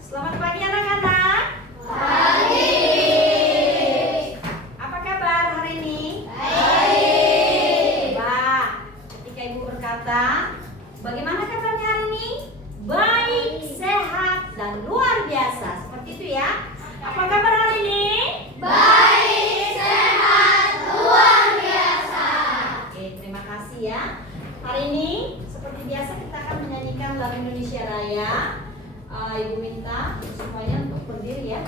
Selamat pagi anak-anak. Pagi. Apa kabar hari ini? Baik. Baik. Ketika ibu berkata, bagaimana kabarnya hari ini? Baik, sehat, dan luar biasa. Seperti itu ya. Apa kabar hari ini? Baik, sehat, luar biasa. Oke, terima kasih ya. Hari ini seperti biasa kita akan menyanyikan lagu Indonesia Raya. Ibu minta semuanya untuk berdiri ya.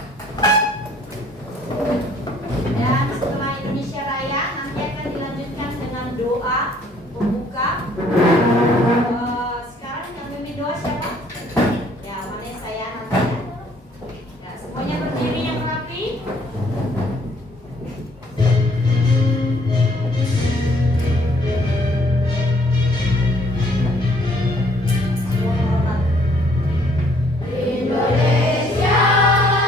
Dan setelah Indonesia Raya nanti akan dilanjutkan dengan doa pembuka. Sekarang yang memimpin doa siapa? Ya, Vanessa ya nanti ya. Ya, semuanya berdiri yang rapi. Semua hormat. Indonesia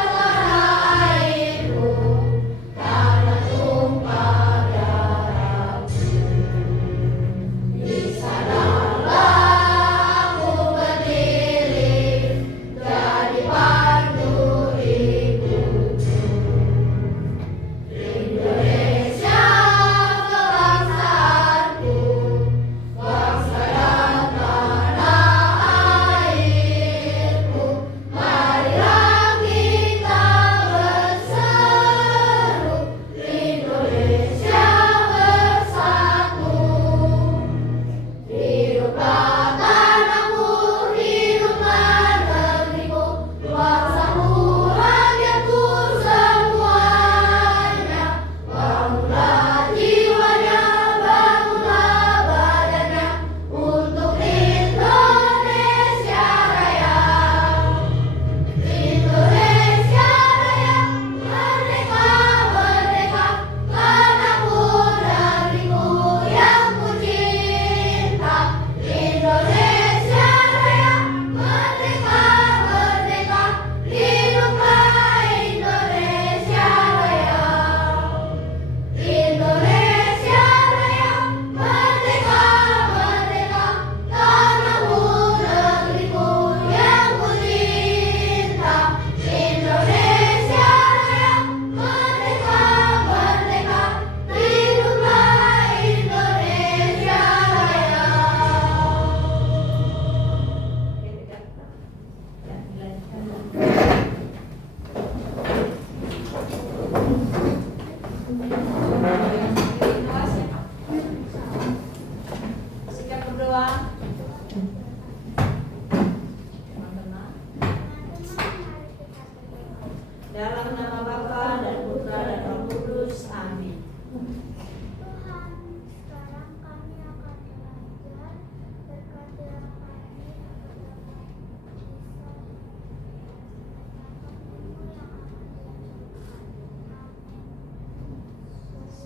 tanah airku, tanah tumpah darahku. Di sanalah aku berdiri, jadi pandu hidupku. Indonesia kebangsaanku, bangsa dan tanah airku. Marilah kita berseru, Indonesia bersatu. Hiduplah tanahku, hiduplah negeriku, bangsaku, rakyatku semuanya. Bangunlah jiwanya, bangunlah badannya, untuk Indonesia Raya. Indonesia Raya, merdeka, merdeka, tanahku, negeriku yang ku cinta. Indonesia Raya, merdeka, merdeka, hiduplah Indonesia Raya. Indonesia Raya, merdeka, merdeka, tanahku, negeriku yang ku cinta. Indonesia Raya, merdeka, merdeka, hiduplah Indonesia Raya. Oke, tidak. Ya, dilanjutkan. Doa siapa? Sikap berdoa. Teman-teman. Dalam nama Bapa dan Putra dan Roh Kudus. Amin. Tuhan, sekarang kami akan belajar, berkatilah kami agar dapat bisa mengerjakan yang akan diajarkan. Amin.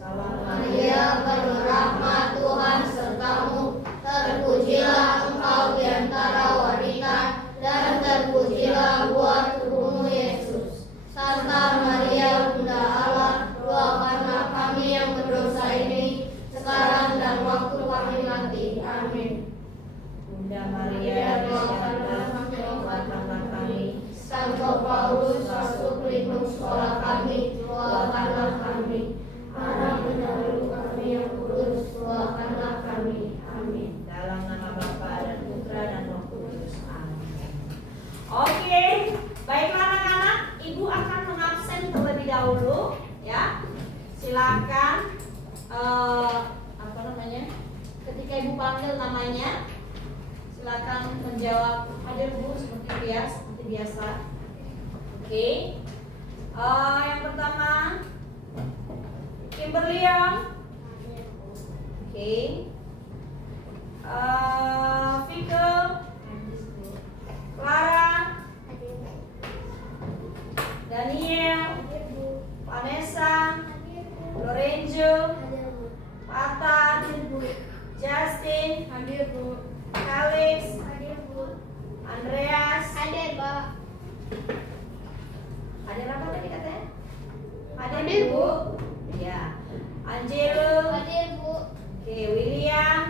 Salam Maria, penuh rahmat, Tuhan sertamu. Terpujilah engkau di antara wanita, dan terpujilah buah tubuhmu Yesus. Santa Maria, Bunda Allah, doakanlah kami yang berdosa ini, sekarang dan waktu kami mati. Amin. Bunda Maria, doakanlah kami. Santo Paulus, Rasul pelindung sekolah kami, doakanlah kami. Anak pendahulu kami yang kudus, doakanlah kami. Amin. Dalam nama Bapa dan Putra dan Roh Kudus. Amin. Oke, baiklah anak-anak, Ibu akan mengabsen terlebih dahulu, ya. Silakan, apa namanya? Ketika Ibu panggil namanya, silakan menjawab hadir Bu seperti biasa. Oke. Yang pertama, Kimberly. Oke. Vika, Clara, Daniel, Vanessa, Lorenzo, Patan, Justin, Alex, Andreas, Hadir, Pak. ada apa tadi katanya? Hadir, Bu. Ya, Angelo, Hadir, Bu. Oke, William,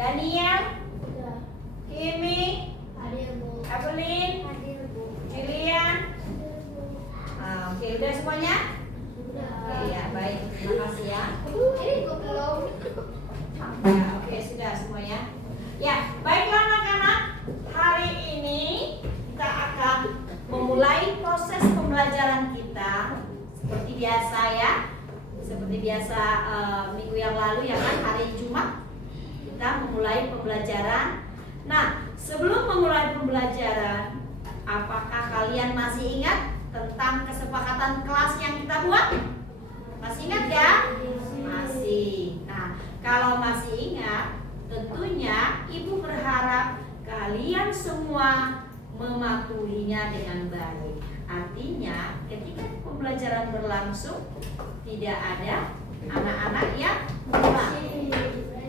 Daniel, Sudah. Kimi, Hadir, Bu. Evelyn, Hadir, Bu. Julian. Hadir, Bu. Oke, udah semuanya? Sudah. Oke ya, baik. Terima kasih ya. Ini kok belum? Ya, oke, sudah semuanya. Ya, baiklah anak-anak. Hari ini kita akan memulai proses pembelajaran kita seperti biasa ya. Seperti biasa minggu yang lalu ya kan, hari Jumat kita memulai pembelajaran. Nah, sebelum memulai pembelajaran, apakah kalian masih ingat tentang kesepakatan kelas yang kita buat? Masih ingat ya? Masih. Nah, kalau masih ingat, tentunya Ibu berharap kalian semua mematuhinya dengan baik. Artinya, ketika pembelajaran berlangsung, tidak ada anak-anak yang mengulang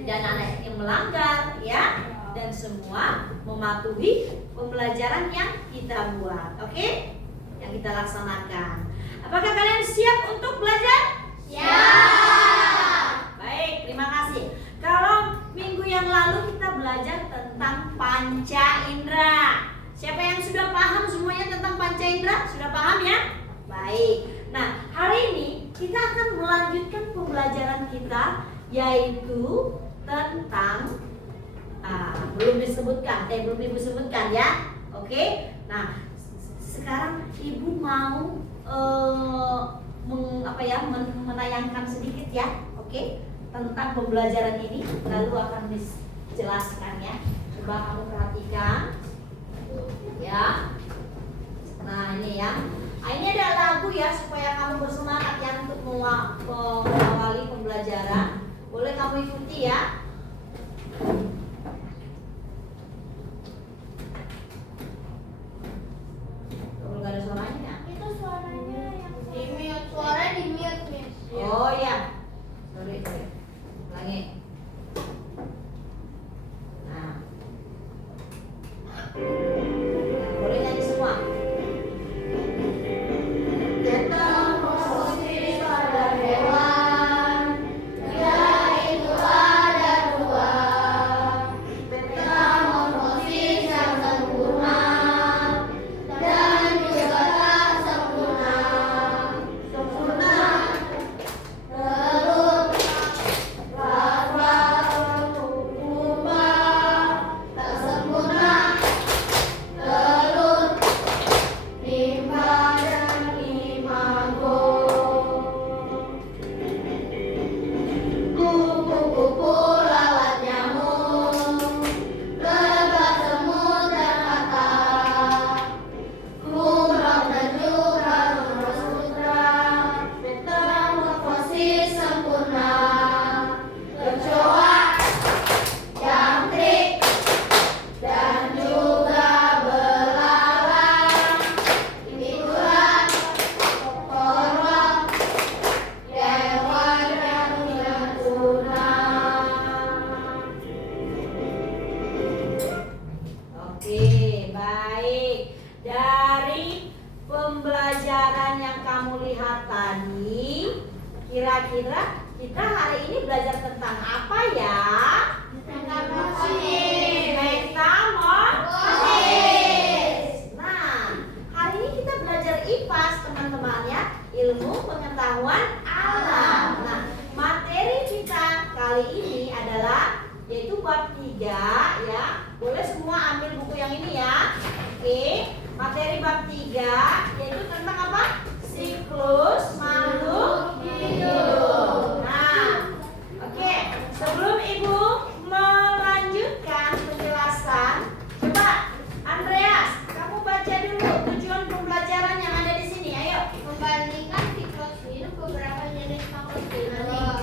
dan anak yang melanggar ya, dan semua mematuhi pembelajaran yang kita buat. Oke? Yang kita laksanakan. Apakah kalian siap untuk belajar? Siap. Baik, terima kasih. Kalau minggu yang lalu kita belajar tentang panca indera. Siapa yang sudah paham semuanya tentang panca indera? Sudah paham ya? Baik. Nah, hari ini kita akan melanjutkan pembelajaran kita, yaitu tentang belum Ibu sebutkan ya. Oke. Nah, sekarang Ibu mau menayangkan sedikit ya, oke, tentang pembelajaran ini, lalu akan dijelaskan ya. Coba kamu perhatikan ya. Nah ini ya, ini ada lagu ya supaya kamu bersemangat ya untuk mengawali pembelajaran. Boleh kamu ikuti ya. Kalau nggak ada suaranya. Itu suaranya yang Di mute, suara di mute, Miss. Oh ya, sorry. Ulangi. Nah, boleh nyanyi semua. Metamorfosis pada hewan, yaitu ada dua. Metamorfosis yang sempurna dan juga tak sempurna. Sempurna telur, larva, pupa. Tak sempurna telur, nimfa dan imago. Kupu-kupu lalat nyamuk, lebah semut dan katak, kumrok dan juga rumah sutra. Metamorfosis sempurna. Kecoa, jangkrik, dan juga belalang. Itulah hormat dewan yang sempurna. Oke, baik. Dari pembelajaran yang kamu lihat tadi, kira-kira kita hari ini belajar tentang apa ya? Metamorfosis. Metamorfosis. Nah, hari ini kita belajar IPAS teman-teman ya, ilmu pengetahuan alam. Nah, materi kita kali ini adalah yaitu bab 3 ya. Boleh semua ambil buku yang ini ya. Oke, materi bab 3 yaitu tentang apa? Siklus makhluk hidup. Nah, oke, sebelum Ibu melanjutkan penjelasan, coba Andreas, kamu baca dulu tujuan pembelajaran yang ada di sini. Ayo. Membandingkan siklus hidup beberapa jenis makhluk hidup.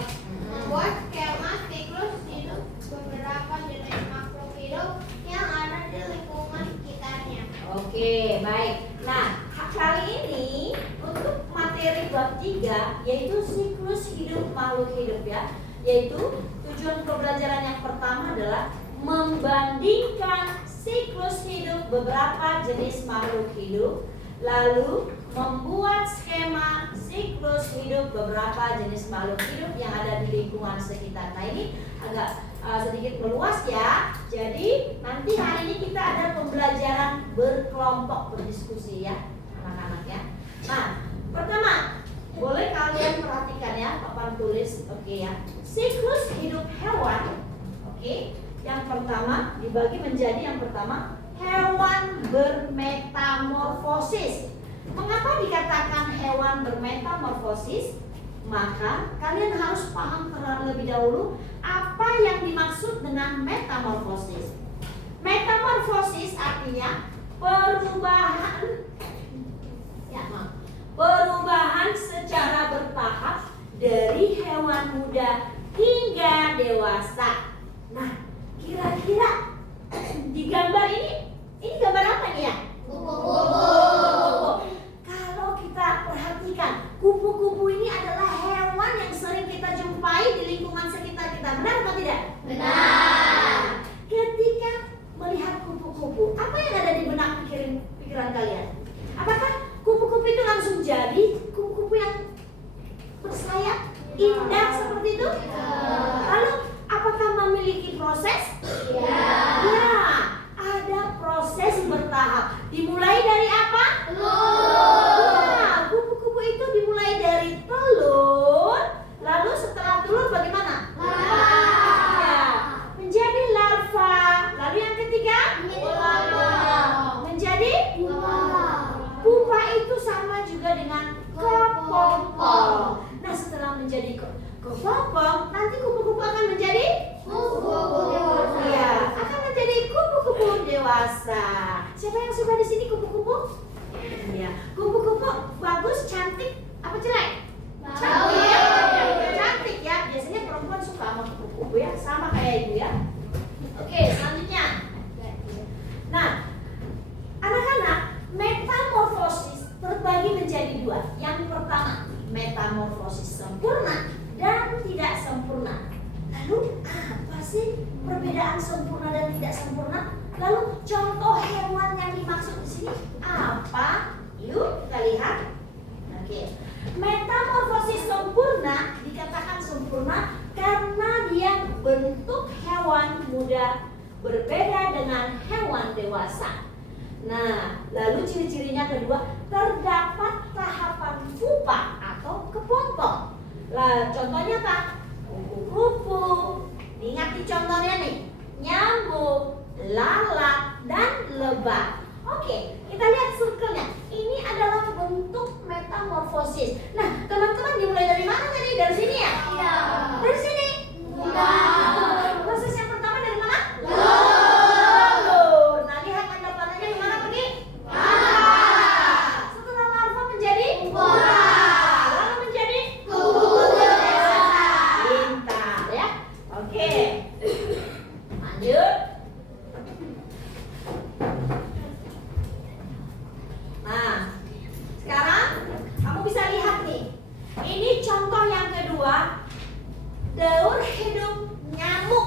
Membuat skema siklus hidup beberapa jenis makhluk hidup yang ada di lingkungan sekitarnya. Oke, baik. Nah, kali ini untuk materi bab 3 yaitu siklus hidup makhluk hidup ya. Yaitu tujuan pembelajaran yang pertama adalah membandingkan siklus hidup beberapa jenis makhluk hidup, lalu membuat skema siklus hidup beberapa jenis makhluk hidup yang ada di lingkungan sekitar. Nah, ini agak sedikit meluas ya. Jadi nanti hari ini kita ada pembelajaran berkelompok berdiskusi ya anak-anak ya. Nah, pertama boleh kalian perhatikan ya, papan tulis, oke ya. Siklus hidup hewan, oke. Yang pertama dibagi menjadi yang pertama hewan bermetamorfosis. Mengapa dikatakan hewan bermetamorfosis? Maka kalian harus paham terlebih dahulu apa yang dimaksud dengan metamorfosis. Metamorfosis artinya perubahan secara bertahap dari hewan muda hingga dewasa. Nah, kira-kira di gambar ini gambar apa nih ya? Kupu-kupu. Kalau kita perhatikan, kupu-kupu ini adalah hewan yang sering kita jumpai di lingkungan sekitar kita. Benar atau tidak? Benar. Ketika melihat kupu-kupu, apa yang ada di benak pikiran kalian? Apakah kupu-kupu itu langsung jadi kupu-kupu yang bersayap, indah seperti itu? Lalu apakah memiliki proses? Ya. Ya, ada proses bertahap. Dimulai dari apa? Telur. Ya, kupu-kupu itu dimulai dari telur. Lalu setelah telur bagaimana? Ya, menjadi larva. Lalu yang ketiga? Menjadi pupa. Itu sama juga dengan kepompong. Nah, setelah menjadi kepompong, nanti kupu-kupu akan menjadi ya, akan menjadi kupu-kupu dewasa. Siapa yang suka di sini kupu-kupu? Iya, kupu-kupu bagus, cantik, apa jelek? Cantik ya? Cantik ya. Biasanya perempuan suka sama kupu-kupu ya, sama kayak ibu ya. Oke, selanjutnya. Nah, anak-anak, metamorfosis terbagi menjadi dua. Yang pertama, metamorfosis sempurna dan tidak sempurna. Lalu apa sih perbedaan sempurna dan tidak sempurna? Lalu contoh hewan yang dimaksud di sini apa? Yuk kita lihat. Oke. Metamorfosis sempurna dikatakan sempurna karena dia bentuk hewan muda berbeda dengan hewan dewasa. Nah, lalu ciri-cirinya kedua, terdapat tahapan pupa atau kepompong. Lah, contohnya apa? Kupu-kupu. Ingat nih contohnya nih, nyamuk, lalat, dan lebah. Oke, kita lihat circle-nya. Ini adalah bentuk metamorfosis. Nah, teman-teman dimulai dari mana tadi? Dari sini ya? Iya. Dari sini? Iya. Proses yang pertama dari mana? Nah, lihat tanda panahnya kemana pergi? Setelah larva menjadi Pupa. lalu menjadi pintar ya. Oke. Lanjut. Nah, sekarang kamu bisa lihat nih. Ini contoh yang kedua. Daur hidup nyamuk.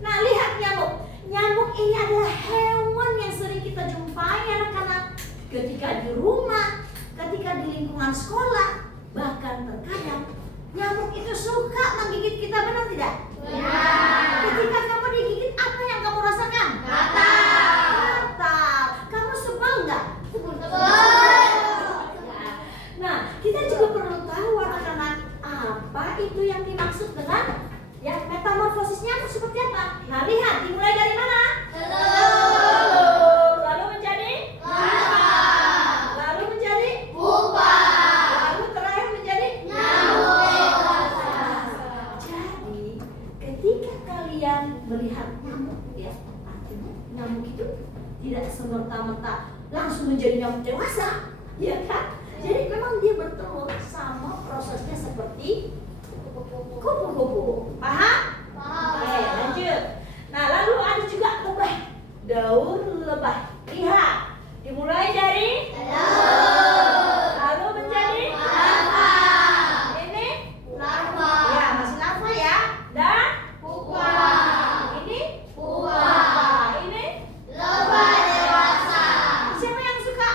Nah, lihat nyamuk. Nyamuk ini adalah hewan yang sering kita jumpai anak-anak ketika di rumah, ketika di lingkungan sekolah, bahkan terkadang nyamuk itu suka menggigit kita, benar tidak? Benar. Ketika kamu digigit, apa yang kamu rasakan? Gatal. Kamu sebel nggak? Nah, kita juga perlu tahu anak-anak apa itu yang dimaksud dengan ya metamorfosis nyamuk seperti apa? Nah, lihat dimulai dari mana? Telur. Lalu menjadi Larva. lalu menjadi Pupa. lalu terakhir menjadi Nyamuk dewasa. Jadi, ketika kalian melihat nyamuk ya, artinya nyamuk itu tidak semerta-merta langsung menjadi nyamuk dewasa, ya kan? Jadi memang dia bertelur, sama prosesnya seperti kupu-kupu. Paham? Oke, lanjut. Nah, lalu ada juga lebah. Daur lebah. Lihat, dimulai dari lalu menjadi Larva. ini Larva. ya, masih larva ya. Dan Pupa. ini Pupa. ini Lebah dewasa. siapa yang suka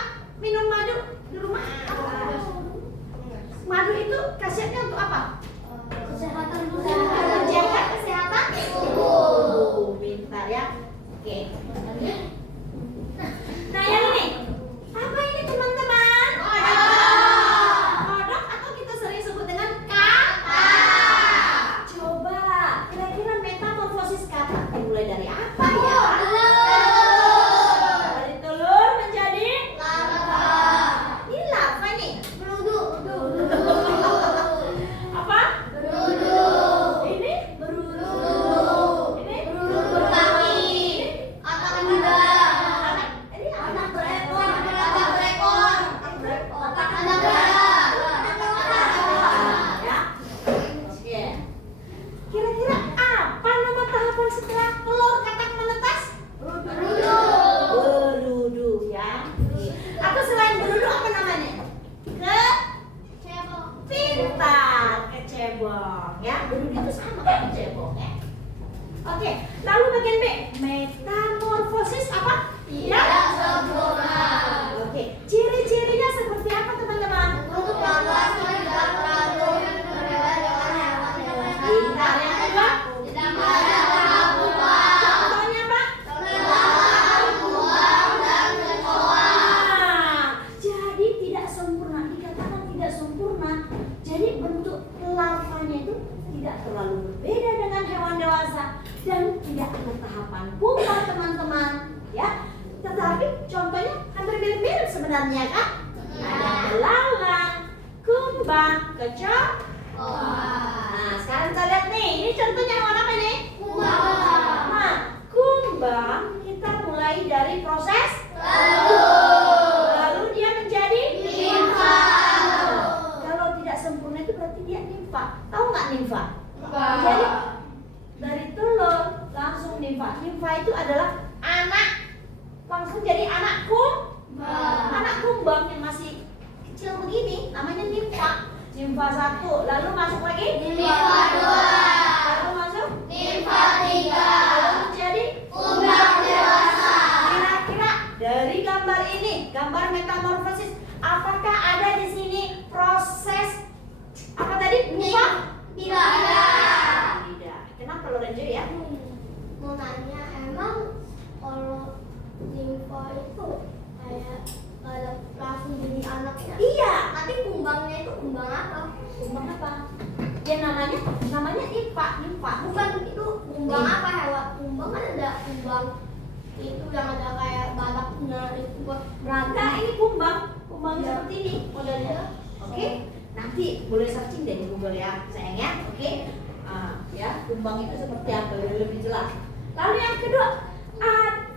minum madu di rumah? Apa cebong ya. Bentuknya itu sama kayak cebong ya. Oke, lalu bagian B, metamorfosis apa? Tidak sempurna. Oke, ciri-cirinya seperti apa teman-teman? Untuk membuat tidak terlalu berbeda dengan hewan dewasa. Pintar. Yang kedua, Tidak ada tahap buah. contohnya apa? Tahap buah dan kecoa. Nah, jadi tidak sempurna, dikatakan tidak sempurna. Jadi bentuk larvanya itu tidak terlalu berbeda dengan hewan dewasa dan tidak ada tahapan pupa teman-teman, ya. Tetapi contohnya hampir mirip-mirip sebenarnya kan? Ada belalang, kumbang, kecoa. Nah, sekarang kita lihat nih, ini contohnya hewan apa ini? Nah, kumbang kita mulai dari proses lalu dia menjadi Nimfa. Kalau tidak sempurna itu berarti dia nimfa. Tahu nggak nimfa? Jadi dari telur langsung nimfa. Nimfa itu adalah anak langsung jadi anak kumbang yang masih kecil begini, namanya nimfa. Nimfa 1, lalu masuk lagi Nimfa 2. lalu masuk Nimfa 3. lalu menjadi Kumbang dewasa. Kira-kira dari gambar ini, gambar metamorfosis, apakah ada di sini proses apa tadi? Nimfa? Tidak ada. Tidak. Kenapa Lorenzo ya? Mau tanya, emang kalau nimfa itu kayak ada langsung jadi anaknya? Iya. Tapi kumbangnya itu kumbang apa? Kumbang apa? Ya namanya nimfa. Bukan itu kumbang apa hewan? Kumbang kan ada kumbang itu yang ada kayak balaknya itu berarti Nah, ini kumbang seperti ini modelnya. Iya. Oke. Nanti boleh searching deh di Google ya, sayang ya. Oke. Ya, kumbang itu seperti apa? Biar lebih jelas. Lalu yang kedua,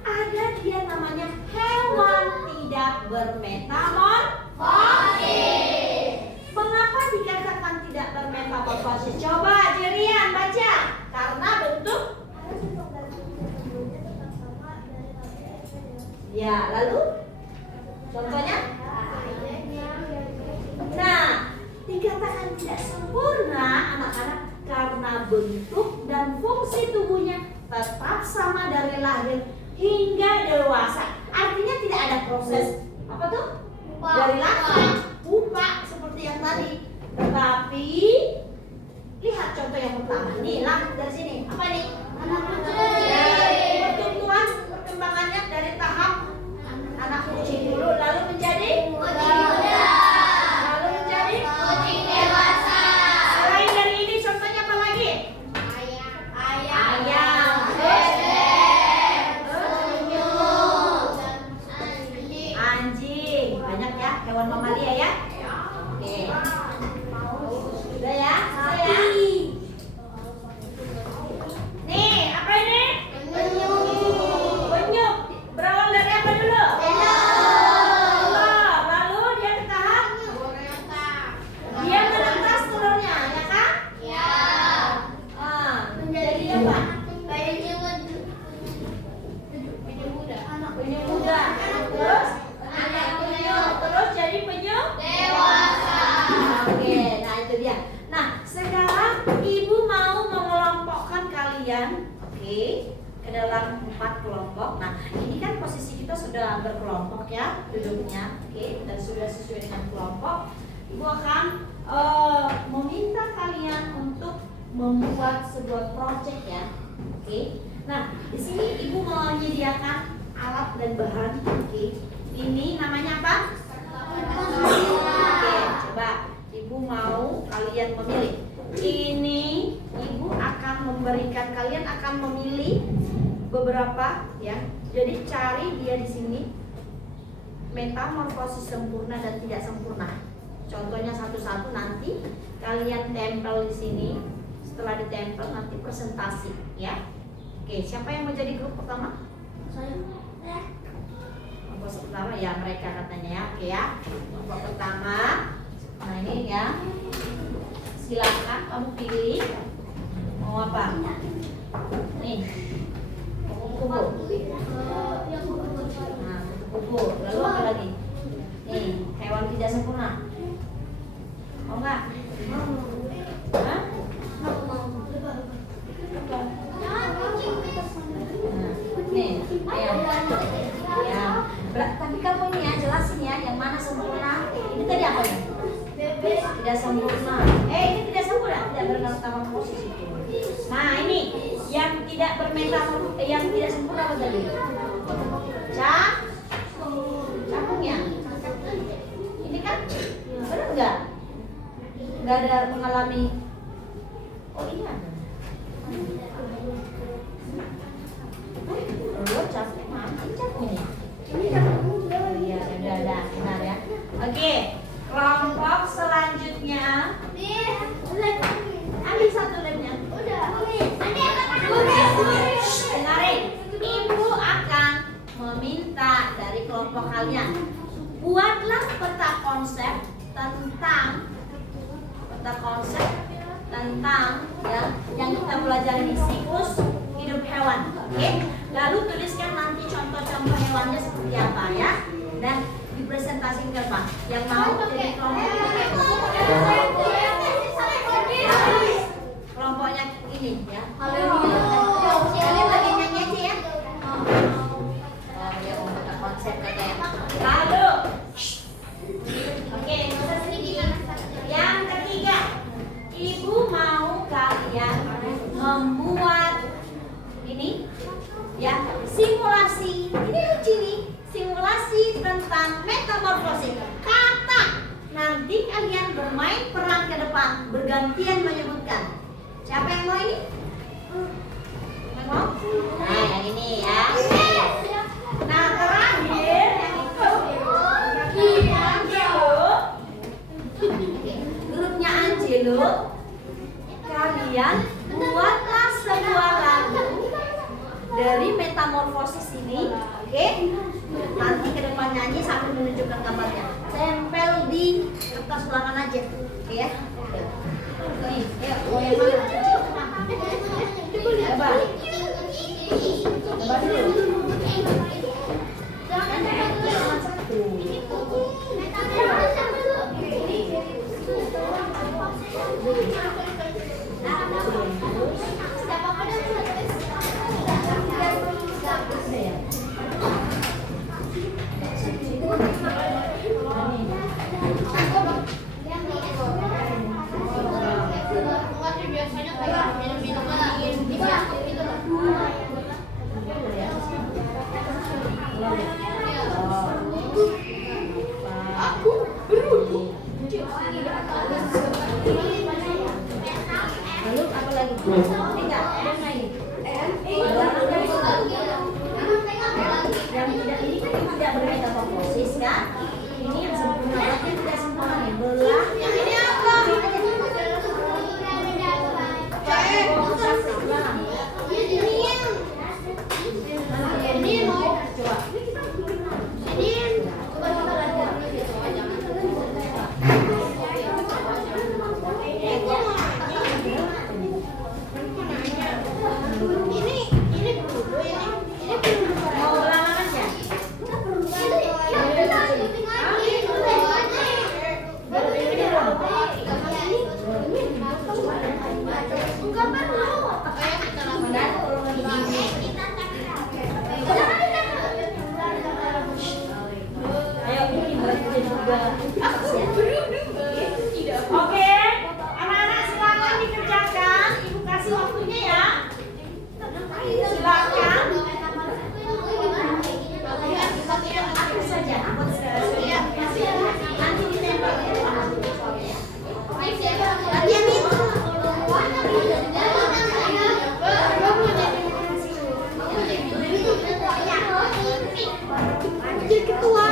ada dia namanya hewan tidak bermetamorfosis. Mengapa dikatakan tidak bermetamorfosis? Coba Jerian baca. Karena bentuk. Ya, lalu contohnya. Nah, dikatakan tidak sempurna anak-anak karena bentuk dan fungsi tubuhnya tetap sama dari lahir hingga dewasa. Artinya tidak ada proses apa tuh? Dari lahir pupa seperti yang tadi. Tetapi lihat contoh yang pertama. Nih, lah dari sini. Apa nih? anak Pertumbuhan perkembangannya dari tahap anak kucing dulu lalu menjadi lalu menjadi Kucing dewasa. selain dari ini contohnya apa lagi? Ayam. Anjing. Banyak ya hewan mamalia ya. Oke. Sudah ya? Sudah ya? Nih, apa ini? Penyu. Berawal dari apa dulu? Telur. Lalu dia ke tahap dia menetas telurnya, ya kan? Menjadi apa? Penyu muda. Terus anak penyu. Terus jadi penyu Dewasa. Oke, nah itu dia. Nah, sekarang ibu mau mengelompokkan kalian, oke, ke dalam 4 kelompok. Nah, ini kan posisi kita sudah berkelompok ya, duduknya, oke, dan sudah sesuai dengan kelompok. Ibu akan meminta kalian untuk membuat sebuah project ya, oke. Nah, di sini ibu menyediakan alat dan bahan, oke. Ini namanya apa? Oke, coba ibu mau kalian memilih. Ini ibu akan memberikan kalian akan memilih beberapa ya. Jadi cari dia di sini metamorfosis sempurna dan tidak sempurna. Contohnya satu-satu nanti kalian tempel di sini. Setelah ditempel nanti presentasi ya. Oke, siapa yang mau jadi grup pertama? Kelompok pertama ya mereka katanya ya. Oke ya. Kelompok pertama. Nah ini ya. Silakan kamu pilih mau apa? Nih. Kupu-kupu. Nah, kupu-kupu. Lalu apa lagi? Nih, hewan tidak sempurna. Mau nggak? Hah? metamorfosis itu. Nah ini yang tidak yang tidak sempurna apa tadi? Cakungnya. Ini kan benar nggak? Nggak ada mengalami. Oh iya. Cakung mana? Cakungnya. Iya, ada, benar ya. Oke, kelompok selanjutnya. Ambil satu lemnya. Dengarin, ibu akan meminta dari kelompok kalian, buatlah peta konsep tentang ya, yang kita pelajari di siklus hidup hewan. Oke, lalu tuliskan nanti contoh-contoh hewannya seperti apa ya, dan dipresentasikan Pak. Yang mau jadi kelompoknya ini ya. Kalian lagi nyanyi aja ya. Ya mau peta konsep katanya. Lalu, oke, yang ketiga, ibu mau kalian membuat ini ya, simulasi. Ini lucu nih, simulasi tentang metamorfosis. Kata nanti kalian bermain peran ke depan, bergantian menyebutkan. Siapa yang mau ini? Yang mau? Nah, yang ini ya. Nah, terakhir yang itu. Grupnya Angelo, kalian buatlah sebuah lagu dari metamorfosis ini, oke? Nanti ke depan nyanyi sambil menunjukkan gambarnya. Tempel di kertas ulangan aja, oke ya? Nih, ayo, mau yang mana? Coba. Coba dulu. Jangan cuma satu. Lalu apa lagi? Ini enggak, ada main. Yang tidak ini kan tidak bermetamorfosis kan? Ini yang sempurna, yang tidak sempurna nih. Belah. Ini apa? Oke, anak-anak silakan dikerjakan. Ibu kasih waktunya ya. Silakan. Aku saja. Nanti ditembak. Latihan itu. Jadi ketua.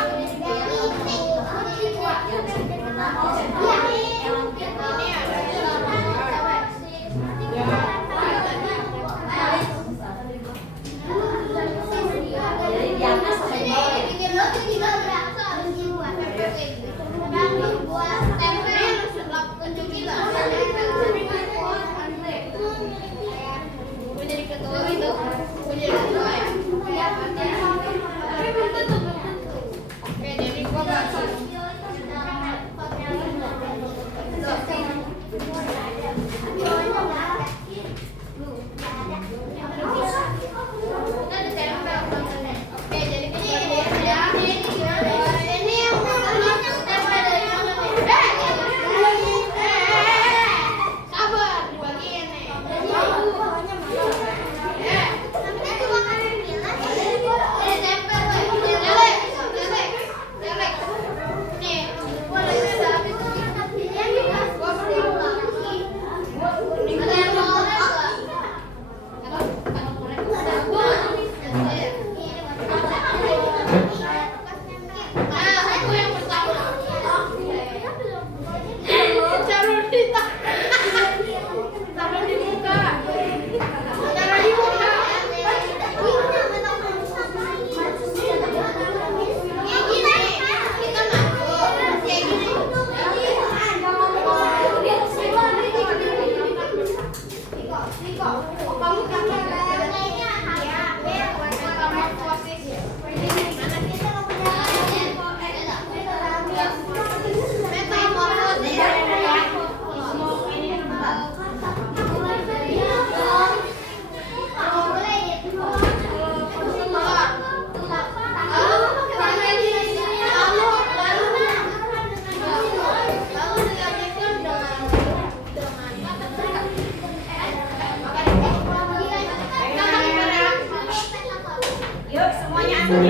Jadi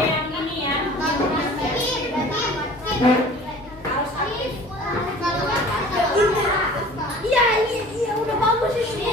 yang ini ya. Harus aktif. Iya, udah bagus ini.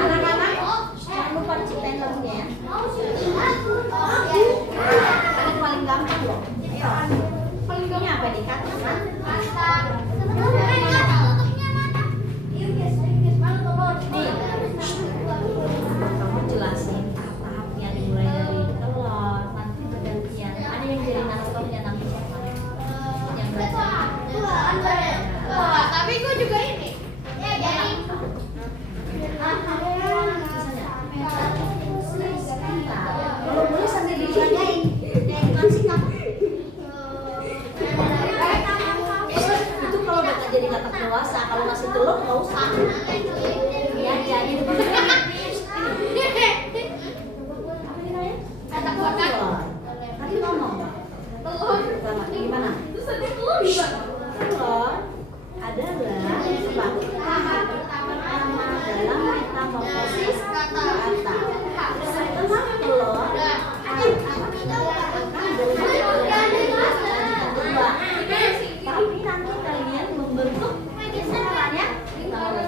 Anak-anak, jangan lupa ciptain lagunya ya. Ini paling gampang loh. Ayo. Ini apa nih? Kata kan? Kamu jelasin tahap-tahapnya dimulai dari telur, nanti bergantian. Ada yang jadi naratornya nanti siapa? Yang belajar. Tapi gue juga ini. Ya, jadi Kalau boleh sambil ditanyain, bukan sikap. Itu kalau udah jadi kata dewasa, kalau masih telur nggak usah. Ya, jadi kata telur. Tadi ngomong. Pertama, gimana? Telur adalah tahap pertama dalam metamorfosis kata. Setelah telur akan berubah. Tapi nanti kalian membentuk caranya.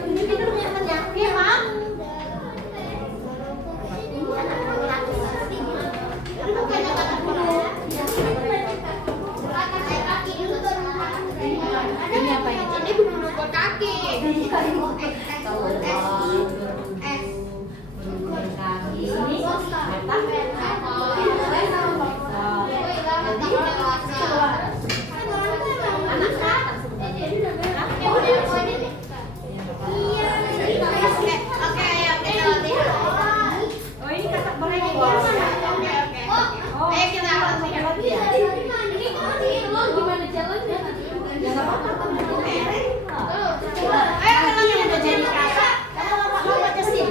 Ini dulu temennya, oke mam? Ini anak laki-laki. Ini bukan anak dulu. Ini apa ini? ini bener kaki. Telur kaki ini oh ini kata boleh ya? Ayo kita Gimana jalannya? Ya nggak apa-apa. Kalau ini udah jadi kata, kamu lompat-lompat ke sini.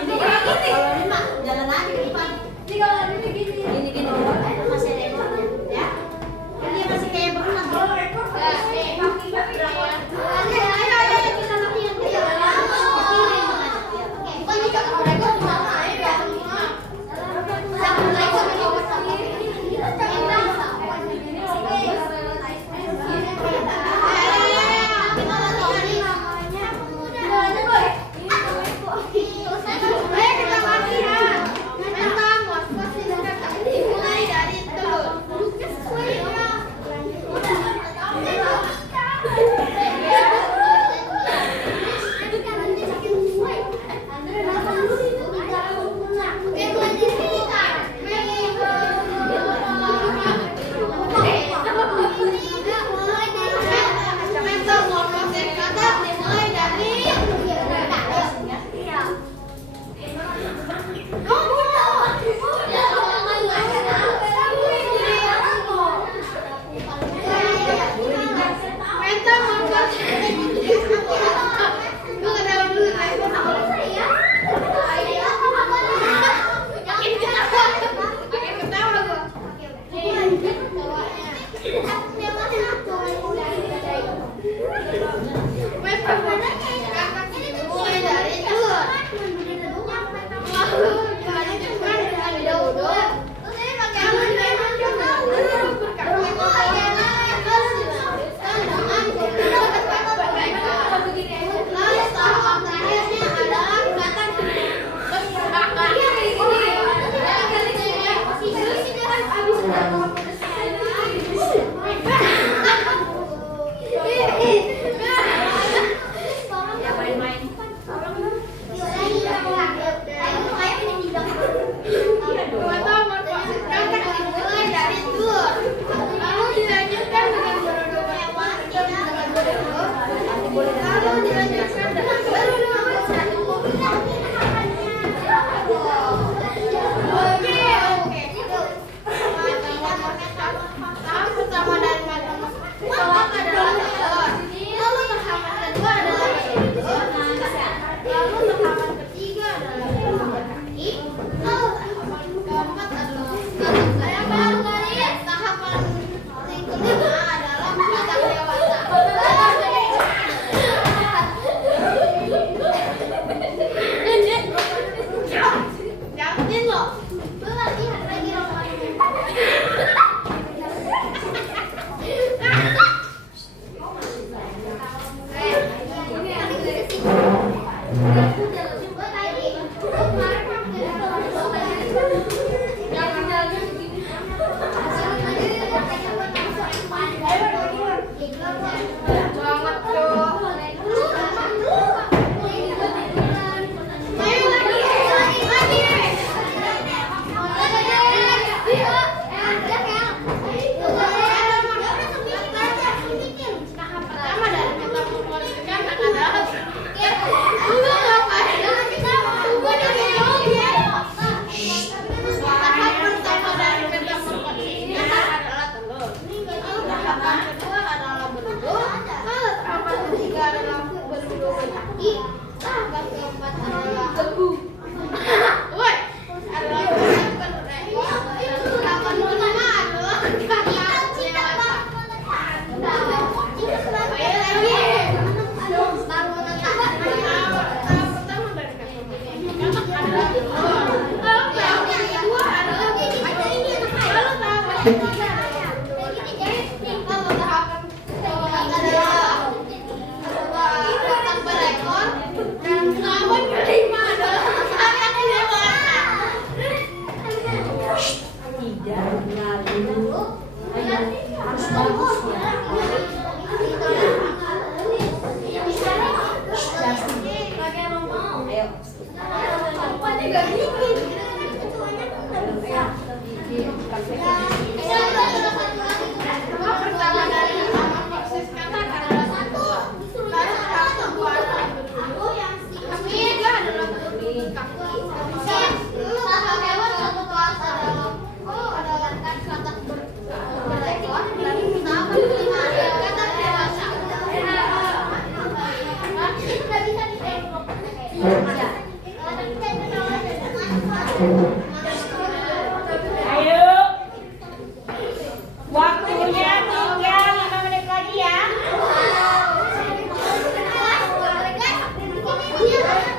Ini kalau ini mah jalan aja ke depan. Gini. Masih ada ekornya, ya. Ini masih kayak berenang. Harus bagus ya. Ayo. Ayo. Waktunya tinggal 5 menit lagi ya. Iya,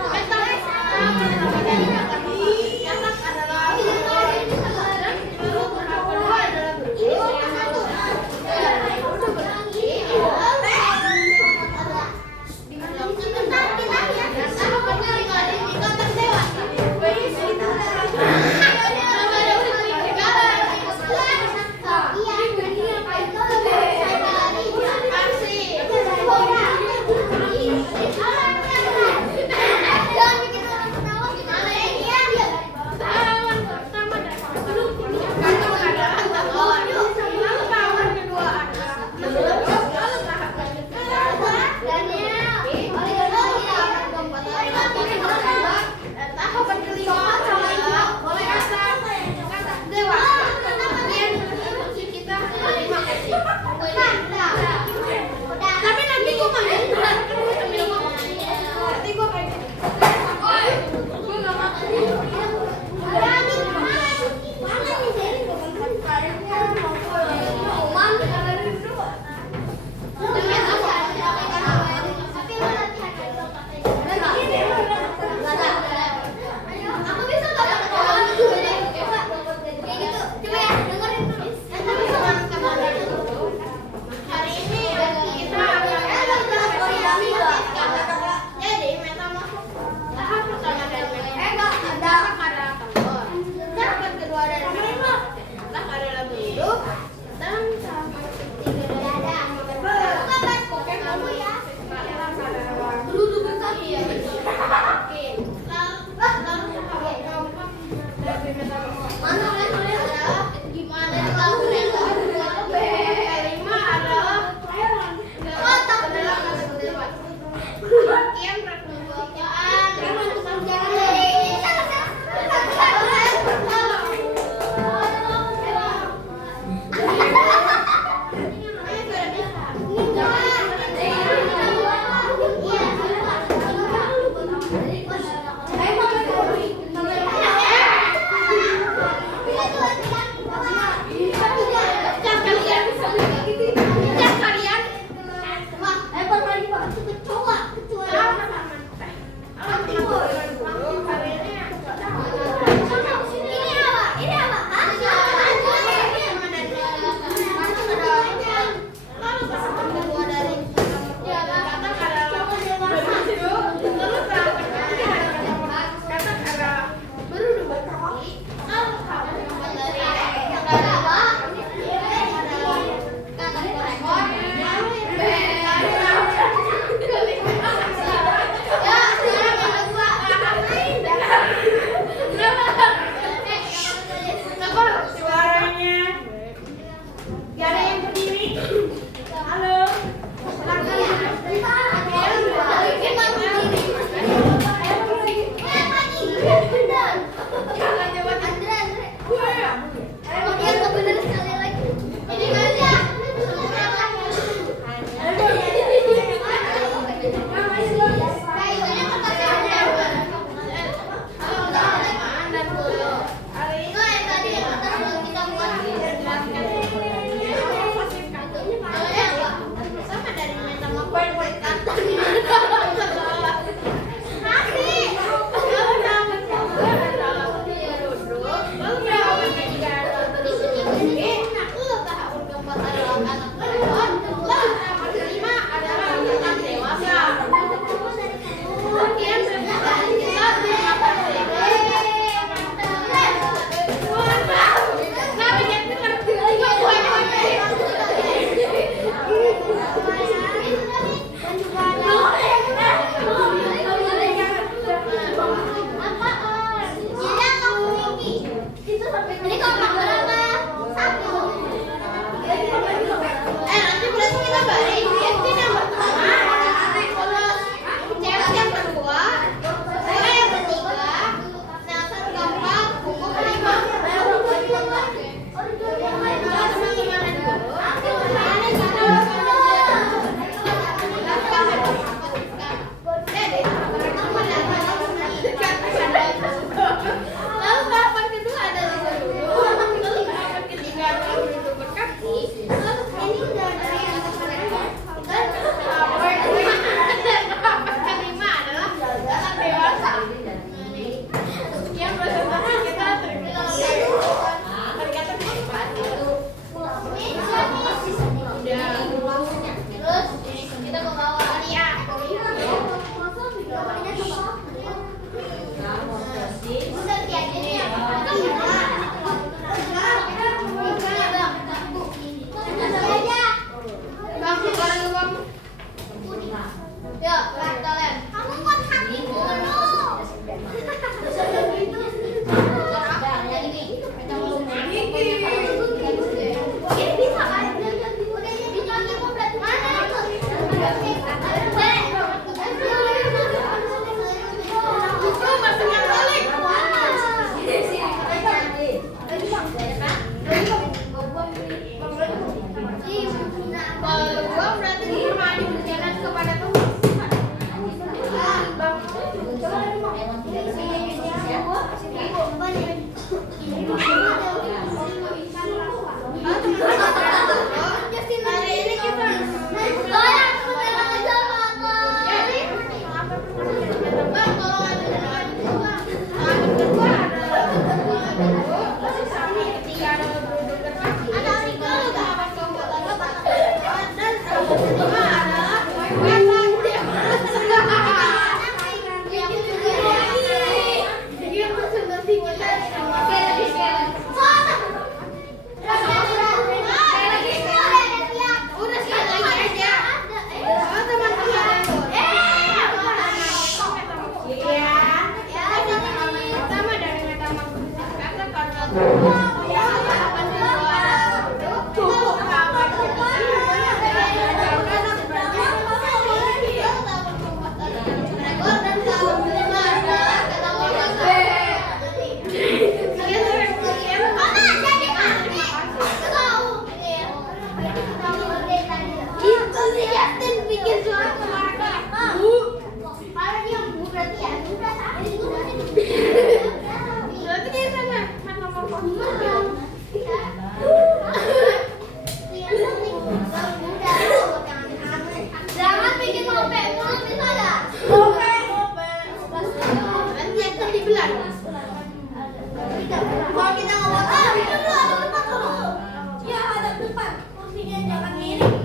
depan. Kursinya jangan miring.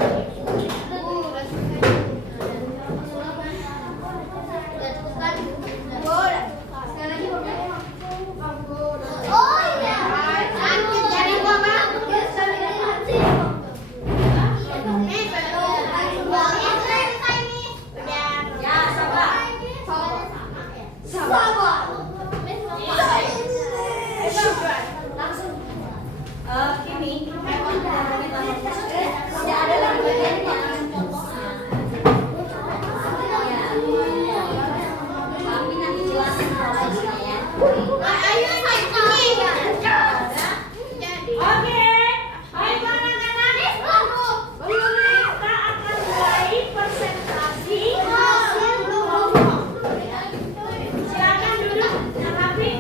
Oh iya. Sakit jadi gua bang. Ya, sabar. Langsung. Kimi, tidak ada lagi bagiannya. Kami nanti jelasin prosesnya ya. Oke, baiklah anak-anak. Kita akan mulai presentasi hasil kelompok. Silakan duduk yang rapi.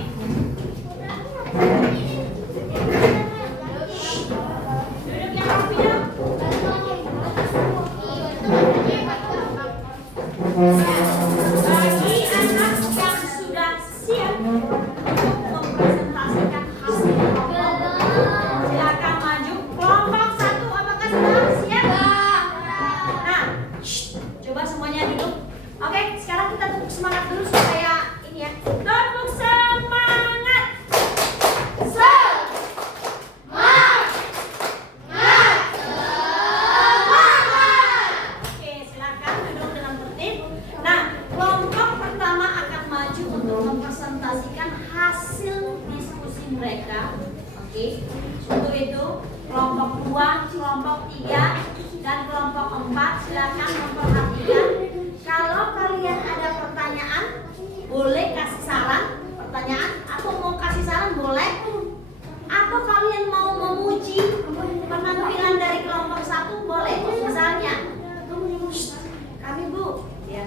Duduk yang rapi dong. Bagi anak yang sudah siap untuk mempresentasikan hasil kelompok, silakan maju. Kelompok 1 apakah sudah siap? Nah, coba semuanya duduk. Oke, sekarang kita tepuk semangat dulu supaya ini ya. Tepuk semangat. Oke, silakan duduk dengan tertib. Nah, kelompok pertama akan maju untuk mempresentasikan hasil diskusi mereka. Oke, untuk itu kelompok 2, kelompok 3, dan kelompok 4 silakan memperhatikan. Kalau kalian ada pertanyaan, boleh kasih saran pertanyaan, atau mau kasih saran boleh, atau kalian mau memuji penampilan dari kelompok 1 boleh. Misalnya, kami Bu, ya,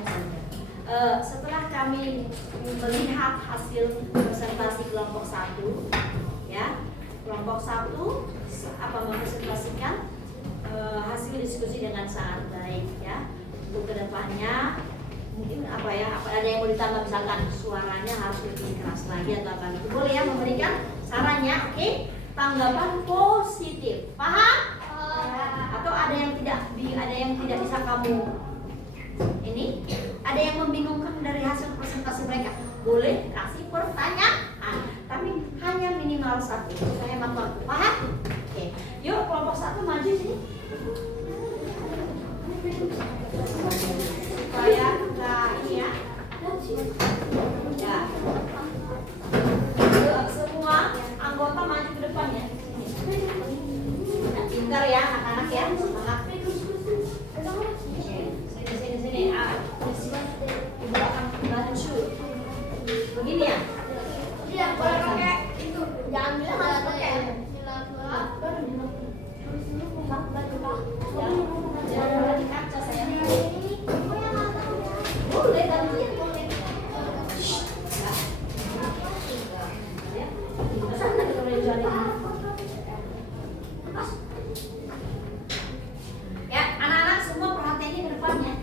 setelah kami melihat hasil presentasi kelompok 1, ya, kelompok 1 mempresentasikan hasil diskusi dengan sangat baik, ya. Untuk kedepannya mungkin ada yang mau ditambah, misalkan suaranya harus lebih keras lagi atau apa gitu, boleh ya memberikan sarannya. Oke, tanggapan positif, paham? Atau ada yang tidak bisa kamu ini, ada yang membingungkan dari hasil presentasi mereka, boleh kasih pertanyaan, tapi hanya minimal 1 supaya hemat waktu, paham? Oke, yuk kelompok 1 maju sini supaya nggak ini ya. Ya, yuk, semua anggota maju ke depan ya. Nah, pintar ya anak-anak ya, semangat. Sini. Ibu akan bantu. Begini ya. Iya, boleh pakai itu. Jangan bilang harus pakai. Jangan di kaca sayang. Boleh gantian boleh. Ya, anak-anak semua perhatiannya ke depannya.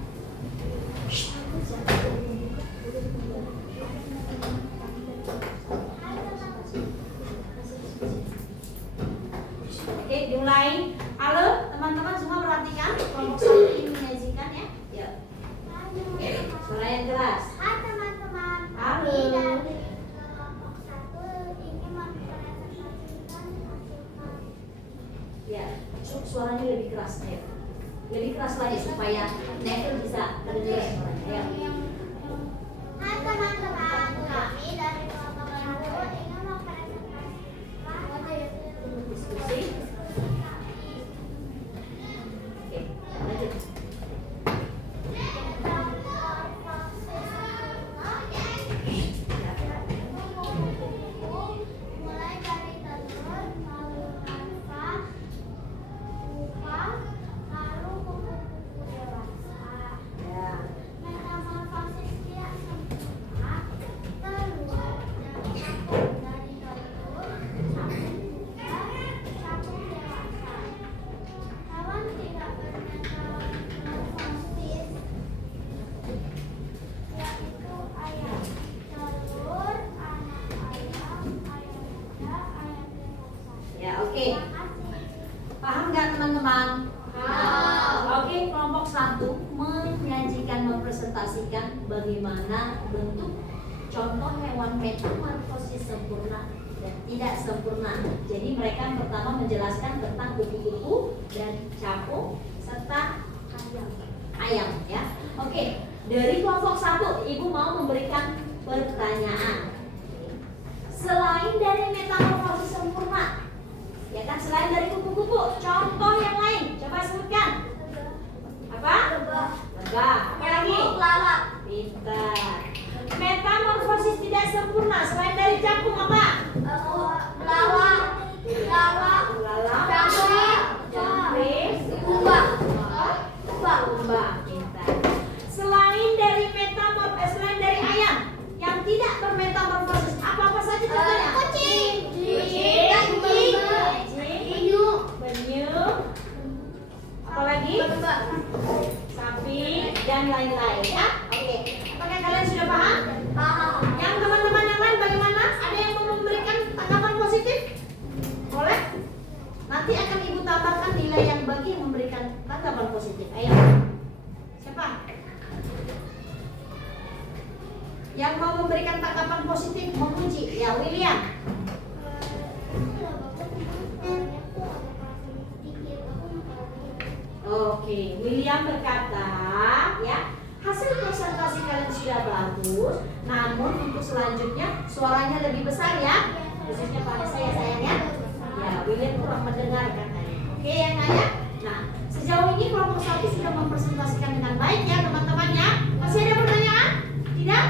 Oke, dimulai. Halo, teman-teman semua perhatikan. Kelompok 1 ini menyajikan ya. Ya. Suara yang keras. Hai teman-teman. Halo. Kami dari kelompok 1 ini mempresentasikan hasil. Ya, suaranya lebih keras ya. Lebih keras lagi supaya Neville bisa mendengar suaranya. Ya. Hai teman-teman, kami dari kelompok 1 ini mempresentasikan Diskusi. Oke, lanjut. mulai dari telur, lalu alfa, pupa, lalu kupu-kupu dewasa. Ya. Metamorfosis dia sempurna, telur, teman-teman? Oke, kelompok 1 menyajikan, mempresentasikan bagaimana bentuk contoh hewan metamorfosis sempurna dan tidak sempurna. Jadi mereka pertama menjelaskan tentang kupu-kupu dan capung serta ayam ya. Oke, dari kelompok 1 Ibu mau memberikan pertanyaan. Selain dari metamorfosis sempurna, ya kan, selain dari kupu-kupu, contoh yang lain coba sebutkan. Apa? Lebah. Apa lagi? Lalat. Pintar. Metamorfosis tidak sempurna selain dari capung apa? Lawak. Jangkrik, Kumbang. pintar. Selain dari ayam yang tidak bermetamorfosis, apa saja contohnya? Kucing. Penyu, apalagi? Sapi dan lain-lain ya. Oke, apakah kalian sudah paham? Yang teman-teman yang lain bagaimana? Ada yang mau memberikan tanggapan positif? Boleh? Nanti akan Ibu tambahkan nilai yang bagi yang memberikan tanggapan positif. Ayo. Siapa? Yang mau memberikan tanggapan positif memuji? Ya, William. Oke, William berkata, ya, hasil presentasi kalian sudah bagus, namun untuk selanjutnya suaranya lebih besar ya, khususnya pada saya sayangnya. Ya, William kurang mendengar katanya. Oke ya Naya. Nah, sejauh ini kelompok 1 sudah mempresentasikan dengan baik ya teman-teman ya. Masih ada pertanyaan? Tidak?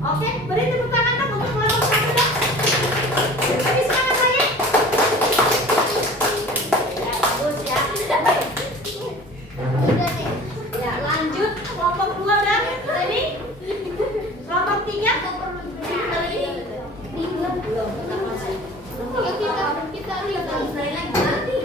Oke, beri tepuk tangan dong untuk kelompok 1 dong. Lebih semangat lagi. Ya, bagus ya. Ya, lanjut kelompok 2 dan tadi kelompok 3 belum. Kita lihat nanti.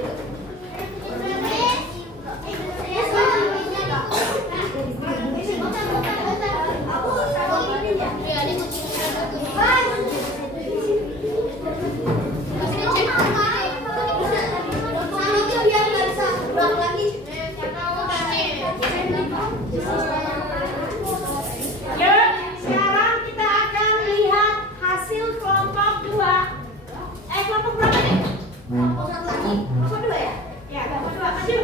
Yuk, sekarang kita akan lihat hasil kelompok 2. Kelompok berapa nih? Kelompok 2 ya? Ya, kelompok 2, maju.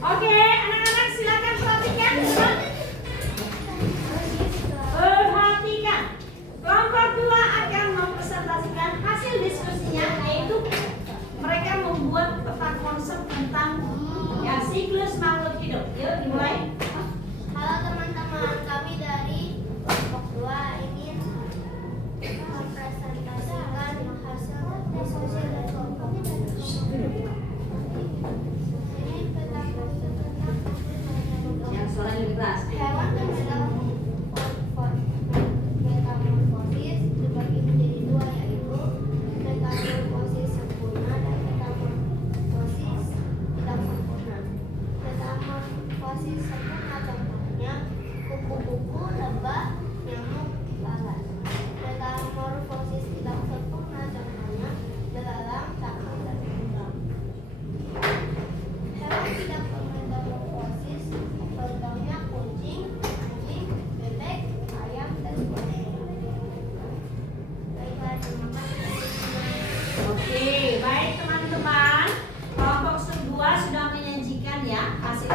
Oke, anak-anak silakan perhatikan. Perhatikan. Kelompok 2 akan mempresentasikan hasil diskusinya, yaitu mereka membuat peta konsep tentang ya siklus makhluk hidup. Yuk dimulai. Halo teman-teman, kami dari kelompok 2 ingin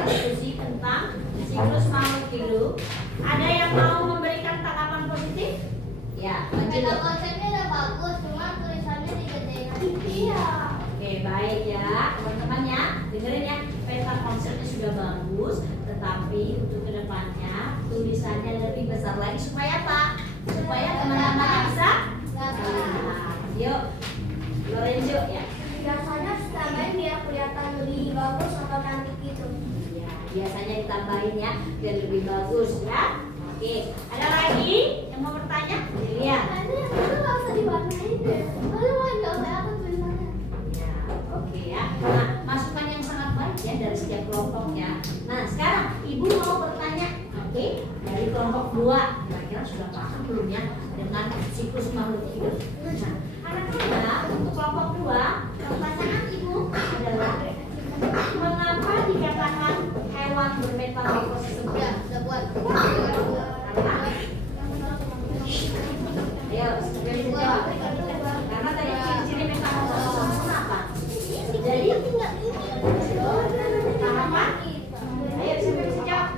diskusi tentang siklus makhluk hidup. Ada yang mau memberikan tanggapan positif? Ya, lanjut. Peta konsepnya udah bagus, cuma tulisannya digedein aja. Iya. Oke, baik ya, teman-teman ya. Dengerin ya, peta konsepnya sudah bagus, tetapi untuk kedepannya tulisannya lebih besar lagi supaya apa? Supaya teman-teman bisa. Nah, yuk, Lorenzo ya. Biasanya tambahin biar kelihatan lebih bagus atau cantik gitu. Ya, biasanya ditambahin ya, biar lebih bagus ya. Oke, ada lagi yang mau bertanya? Lihat. Nanti yang itu nggak usah diwarnain deh. Lalu nggak kelihatan tulisannya. Ya, oke ya. Nah, masukan yang sangat baik ya dari setiap kelompok ya. Nah, sekarang ibu mau bertanya, oke, dari kelompok 2 kira-kira sudah paham belum ya dengan siklus makhluk hidup? Nah, anak-anak untuk kelompok 2, pertanyaan ibu adalah mengapa dikatakan hewan bermetamorfosis Udah buat. Ayo, segera dijawab. Karena tadi ciri-ciri metamorfosis kenapa? Jadi tahapan. Ayo, siapa bisa jawab?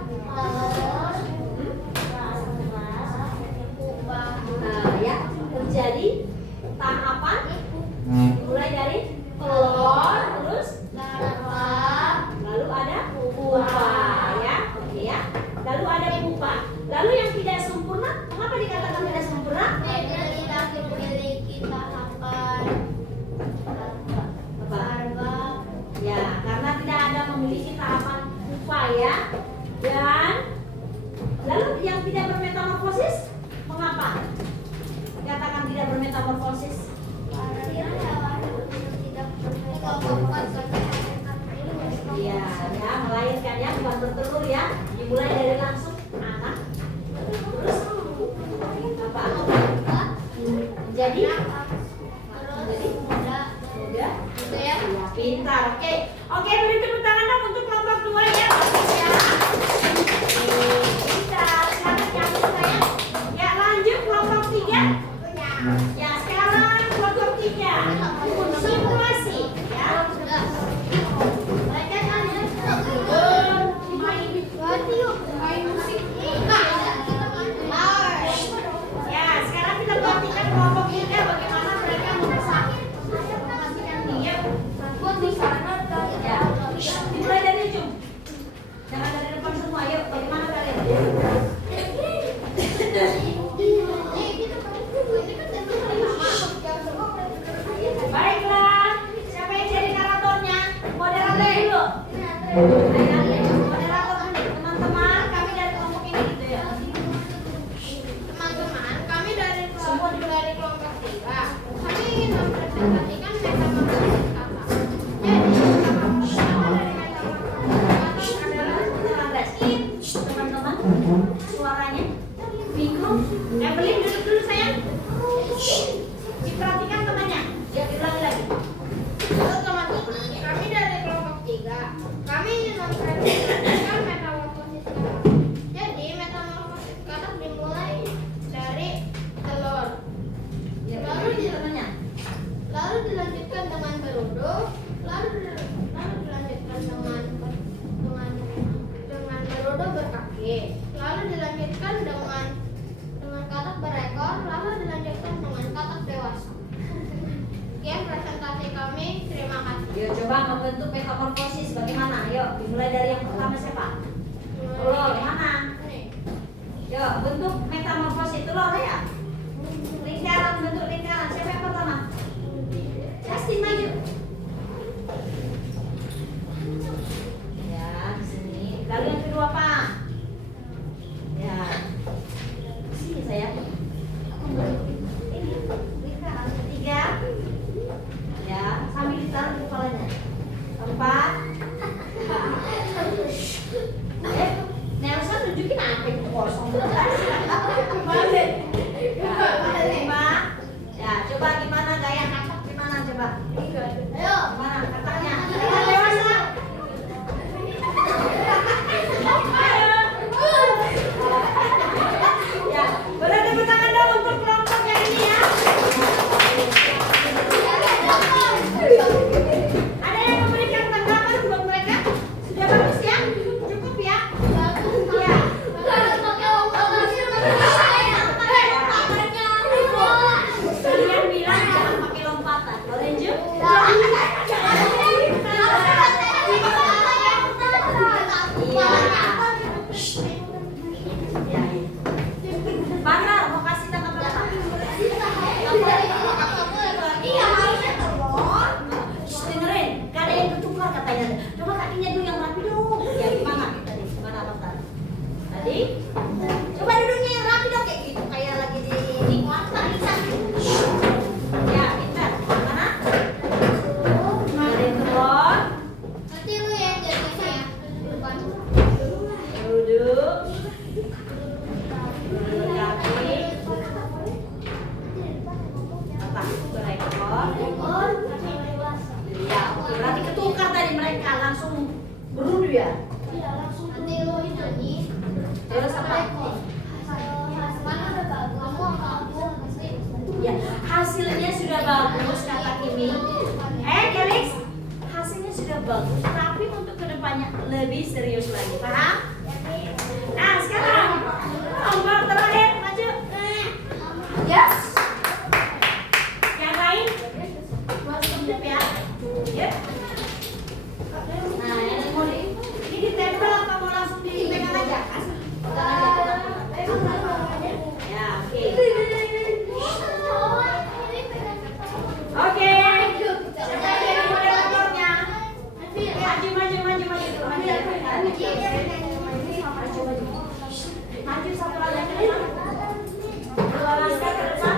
Ya, terjadi tahapan mulai dari telur, terus lalu ada pupa ya, oke ya. Lalu ada pupa. Lalu yang tidak sempurna, mengapa dikatakan tidak sempurna? Tidak memiliki tahapan. Apa? Ya, karena tidak ada memiliki tahapan pupa ya. Dan lalu yang tidak bermetamorfosis, mengapa dikatakan tidak bermetamorfosis? Iya, ya, melahirkan ya, bukan bertelur ya. Dimulai dari langsung anak, terus apa? Menjadi muda, ya, pintar. Oke, oke, beri tepuk tangan dong untuk kelompok 2 ya, bagus ya. Pintar, silakan campur saya. Ya, lanjut kelompok 3. Ya, sekarang kelompok 3 simulasi ya. Mereka main musik. Ya, sekarang kita perhatikan kelompok 3 bagaimana mereka memastikan dia di sana. Ya, dimulai dari ujung. Jangan dari depan semua. Yuk, bagaimana kalian? Baiklah, siapa yang jadi naratornya? Moderator dulu. Moderator dulu. Teman-teman, kami dari kelompok ini gitu ya. Teman-teman, kami dari kelompok 3. Kami ingin mempresentasikan metamorfosis kata. Jadi, metamorfosis kata dari metamorfosis adalah Teman-teman, suaranya mikro. Evelyn duduk dulu sayang. Diperhatikan temannya. Ya, diulangi lagi. Halo teman-teman, kami dari kelompok 3. Kami ingin mempresentasikan metamorfosis kata. Jadi, metamorfosis kata dimulai dari telur. Ya, Lalu temannya. Lalu dilanjutkan dengan berudu, lalu dilanjutkan dengan berudu berkaki, lalu dilanjutkan dengan katak berekor, lalu dilanjutkan dengan katak dewasa. Sekian presentasi kami, terima kasih. Yuk, coba membentuk metamorfosis bagaimana? Yuk, dimulai dari yang pertama siapa? Telur, mana? Yuk, bentuk metamorfosis telur ya. Lingkaran, bentuk lingkaran. Siapa yang pertama? Justin maju. Ya, di sini. Lalu yang kedua apa? Ya, di sini saya. Aku bentuk ini lingkaran. Ketiga. Ya, sambil ditaruh di kepalanya. 4. Nelson tunjukin apa itu kosong. Balik. dulu ya. Iya, langsung nanti lo nyanyi. Terus apa? Mana udah bagus. Kamu Ya, hasilnya sudah bagus kata Kimi. Felix, hasilnya sudah bagus, tapi untuk kedepannya lebih serius lagi, paham? Nah, sekarang nomor terakhir, maju. Yes. Yang lain, masuk ya. Ya. Nah, yang mau ini ditempel apa mau langsung dipegang aja? Ya, oke. Oke, siapa yang jadi moderatornya? Maju satu langkah ke depan. Dua langkah ke depan.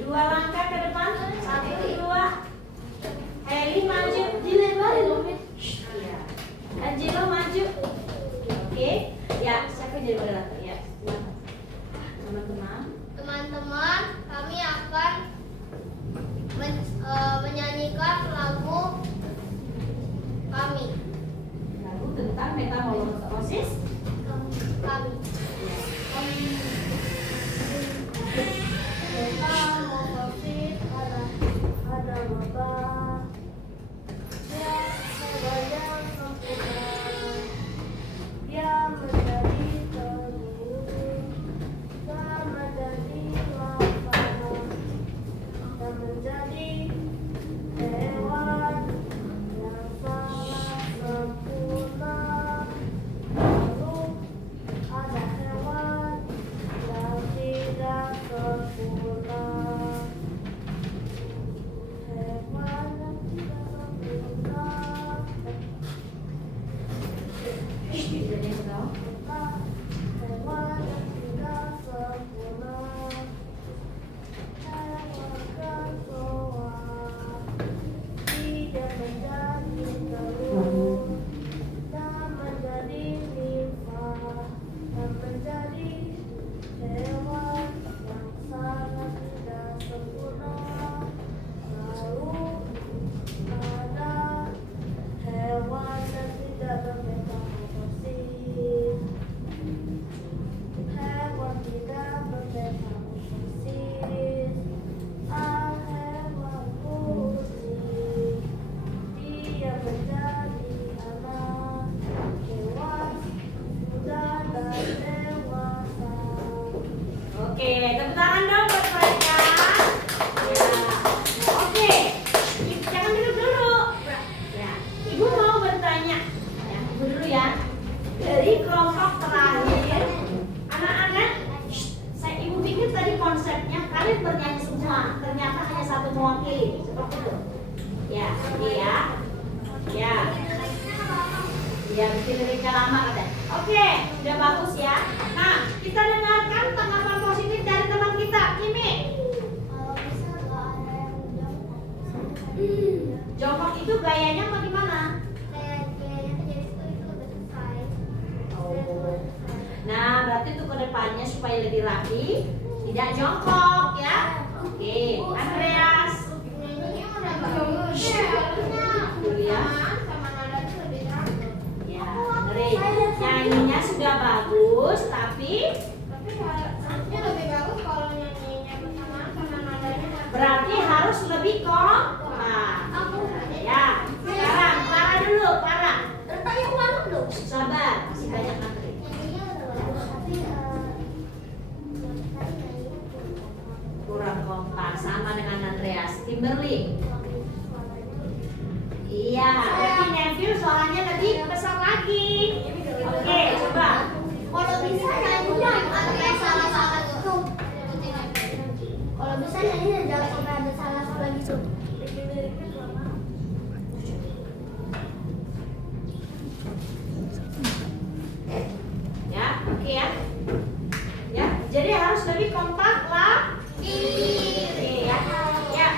Dua langkah ke depan. Satu, dua. Heli maju. Dilebarin loh. Iya. Angelo maju. Oke. Ya, siapa yang jadi moderator ya? Teman-teman. Teman-teman, kami akan menyanyikan lagu kami. Lagu tentang metamorfosis. Kami. Metamorfosis ada wabah. Dia sebayang sempurna. Dia menjadi telur. Dan menjadi lava. Dan menjadi hewan yang sangat sempurna. Lalu ada hewan yang tidak sempurna. Hewan yang tidak sempurna. Hewan yang tidak sempurna. Hewan kecoa. Dia menjadi telur. Dan menjadi nimfa. Dan menjadi hewan yang sangat tidak sempurna. Lalu ada hewan yang tidak bermetamorfosis. Hewan tidak bermetamorfosis. Hewan putih. Dia menjadi anak. Hewan muda dan dewasa. Oke, tepuk tangan dong buat mereka. Ya. Oke, jangan duduk dulu. Ya, Ibu mau bertanya. Ya, Ibu dulu ya. Dari kelompok terakhir, anak-anak, Ibu pikir tadi konsepnya kalian bernyanyi semua. Ternyata hanya satu mewakili, seperti itu. Ya, iya. Ya. Ya, bikin liriknya lama katanya. Oke, udah bagus ya. Nah, kita dengarkan tanggapan positif dari teman kita, Kimi. kalau bisa nggak ada yang jongkok. Jongkok itu gayanya apa gimana? Kayaknya kejadian itu udah selesai. Nah, berarti untuk kedepannya supaya lebih rapi, tidak jongkok ya. Oke, Andreas. Nyanyinya udah bagus. Dulu ya. Sama nadanya lebih bagus. Ya, dengerin. Nyanyinya sudah bagus, tapi Harusnya lebih bagus kalau nyanyinya bersamaan sama nadanya. berarti harus lebih kompak. Ya, sekarang Para dulu, Para. Tertanya kemana dong? Sabar, masih banyak antri. Nyanyinya udah bagus, tapi tadi nyanyinya Kurang kompak sama dengan Andreas. Kimberly. Iya, tapi Neville suaranya lebih besar lagi. Oke, coba. kalau bisa nyanyinya ada yang salah-salah gitu. Kalau bisa nyanyinya jangan sampai ada salah-salah gitu. Ya, oke ya. Ya, jadi harus lebih kompak lah. Oke ya. Ya.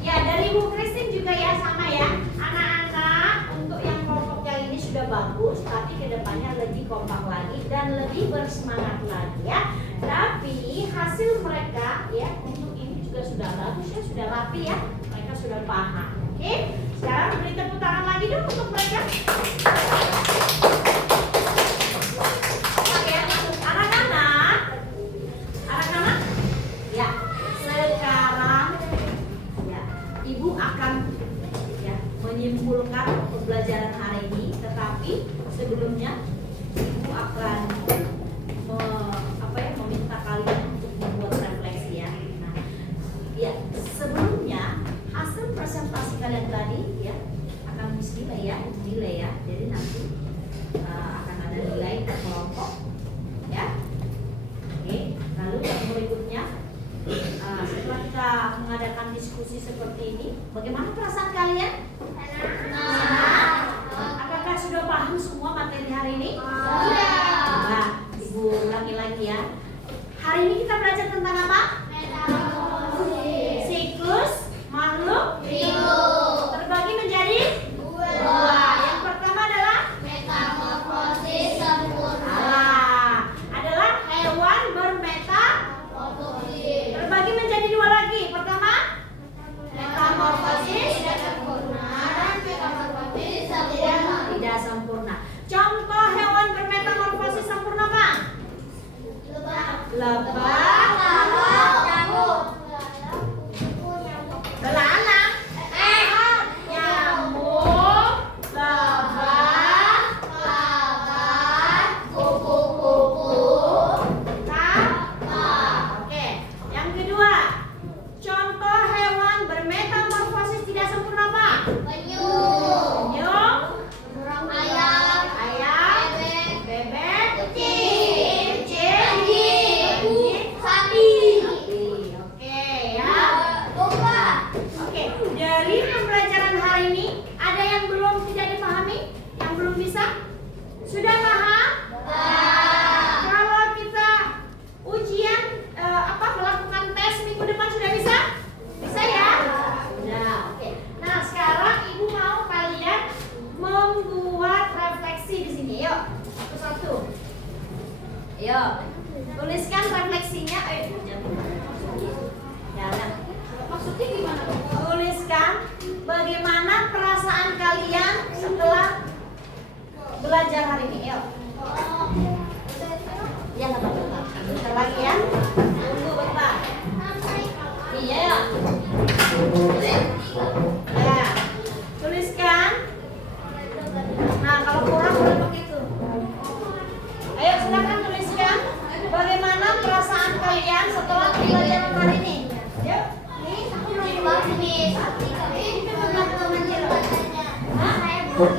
Ya, dari Bu Christine juga ya sama ya. Anak-anak untuk yang kelompok yang ini sudah bagus, tapi kedepannya lebih kompak lagi dan lebih bersemangat lagi ya. Tapi hasil mereka ya untuk ini juga sudah bagus ya, sudah rapi ya. Mereka sudah paham. Oke. Sekarang beri tepuk tangan lagi dong untuk mereka. Oke, anak-anak, ya sekarang ya Ibu akan ya menyimpulkan pembelajaran hari ini, tetapi sebelumnya Ibu akan meminta kalian untuk membuat refleksi ya. Nah, ya sebelumnya hasil presentasi kalian tadi ya akan dinilai ya. Jadi nanti akan ada nilai per kelompok ya. Oke, lalu yang berikutnya setelah kita mengadakan diskusi seperti ini, bagaimana perasaan kalian? Apakah sudah paham semua materi hari ini? Nah, Ibu ulangi lagi ya. Hari ini kita belajar tentang apa? Siklus makhluk hidup terbagi menjadi dua. Yang pertama adalah Metamorfosis sempurna. adalah hewan bermetamorfosis. Terbagi menjadi dua lagi. Pertama, metamorfosis Sempurna dan metamorfosis sempurna. tidak sempurna. Contoh hewan bermetamorfosis sempurna apa? Lebah, belalang, nyamuk, lebah, Kupu-kupu. Oke, yang kedua, contoh hewan bermetamorfosis tidak sempurna apa? Penyu. Penyu, Ayam. ayam, Bebek. bebek, Kucing. anjing, Sapi. Oke ya. Domba. Oke, dari pembelajaran hari ini ada yang belum tidak dipahami, yang belum bisa? Sudah paham? Kalau kita ujian melakukan tes minggu depan sudah bisa? Bisa ya? Sudah. Oke. Nah, sekarang Ibu mau kalian membuat refleksi di sini. Yuk, satu-satu. Ayo, tuliskan refleksinya. Jangan. Maksudnya gimana? Tuliskan bagaimana perasaan kalian setelah belajar hari ini. Yuk. Ya, nggak apa-apa. Bentar lagi ya. Tunggu bentar. Iya ya. Ya. Tuliskan. Nah, kalau kurang boleh begitu. Ayo silakan tuliskan bagaimana perasaan kalian setelah pembelajaran hari ini. Yuk. Nih, aku belum dibahas nih. Itu belum menjelaskannya. Hah? Saya belum.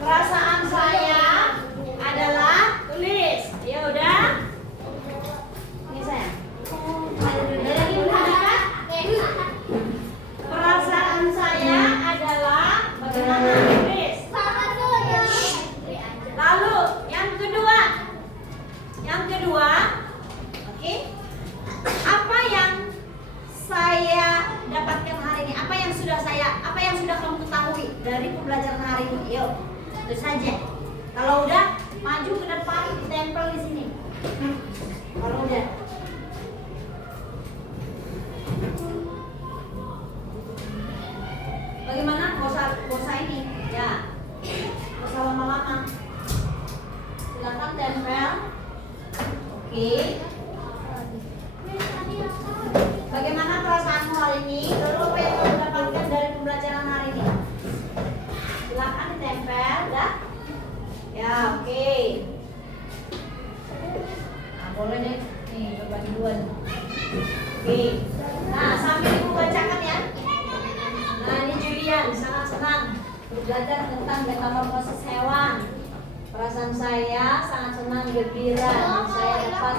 Perasaan saya adalah tulis. Ya udah. Ini saya. Ada lagi udah? Perasaan saya adalah bagaimana tulis. Lalu yang kedua, oke? Apa yang saya dapatkan hari ini? Apa yang sudah kamu ketahui dari pembelajaran hari ini? Yuk, itu saja. Kalau udah, maju ke depan, tempel di sini. Kalau udah. Bagaimana? Bosa ini? Ya. Bosa lama-lama. Silakan tempel. Oke. Bagaimana perasaanmu hari ini? Lalu apa yang kamu dapatkan dari pembelajaran hari ini? Silakan ditempel, dah. Ya, oke. Nah, boleh deh. Nih, berbagi dua. Oke. Nah, sambil Ibu bacakan ya. Nah, ini Julian sangat senang belajar tentang metamorfosis hewan. Perasaan saya sangat senang, gembira, dan saya dapat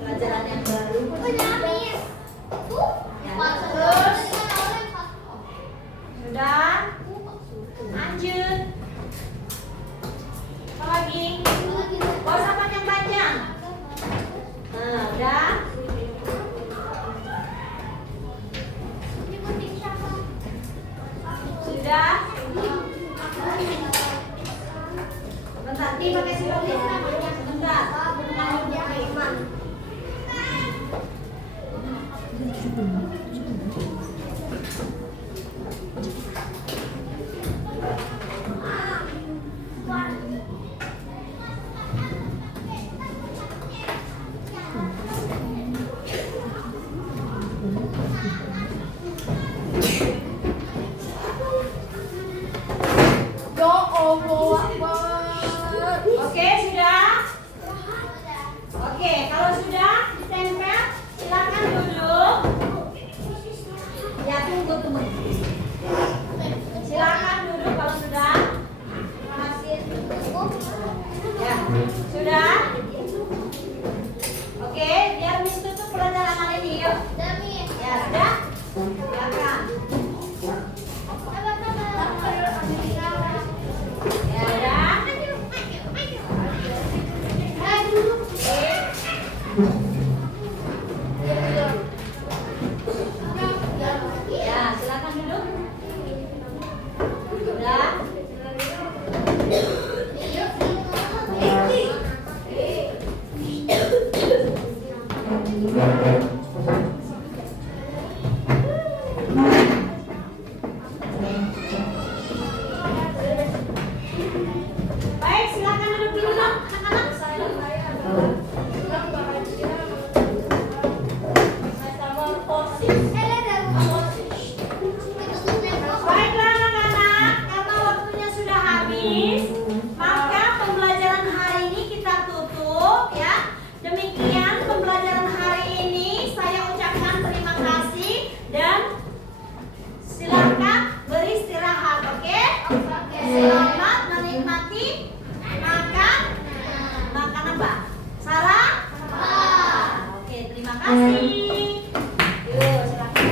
pelajaran yang baru. Ya, terus sudah lanjut. Apa lagi? Gak usah panjang-panjang. Nah, udah. Sudah. Bentar, nih pakai silet ya. Bentar. Allahu Akbar. Oke, sudah? Oke, kalau sudah ditempel, silakan duduk. Ya, tunggu. Silakan duduk kalau sudah. Ya, sudah? Oke, biar Miss tutup pelajaran hari ini, yuk. Ya, sudah? Silakan. Ya, udah. Ya, silakan duduk. Sudah? Baik, silakan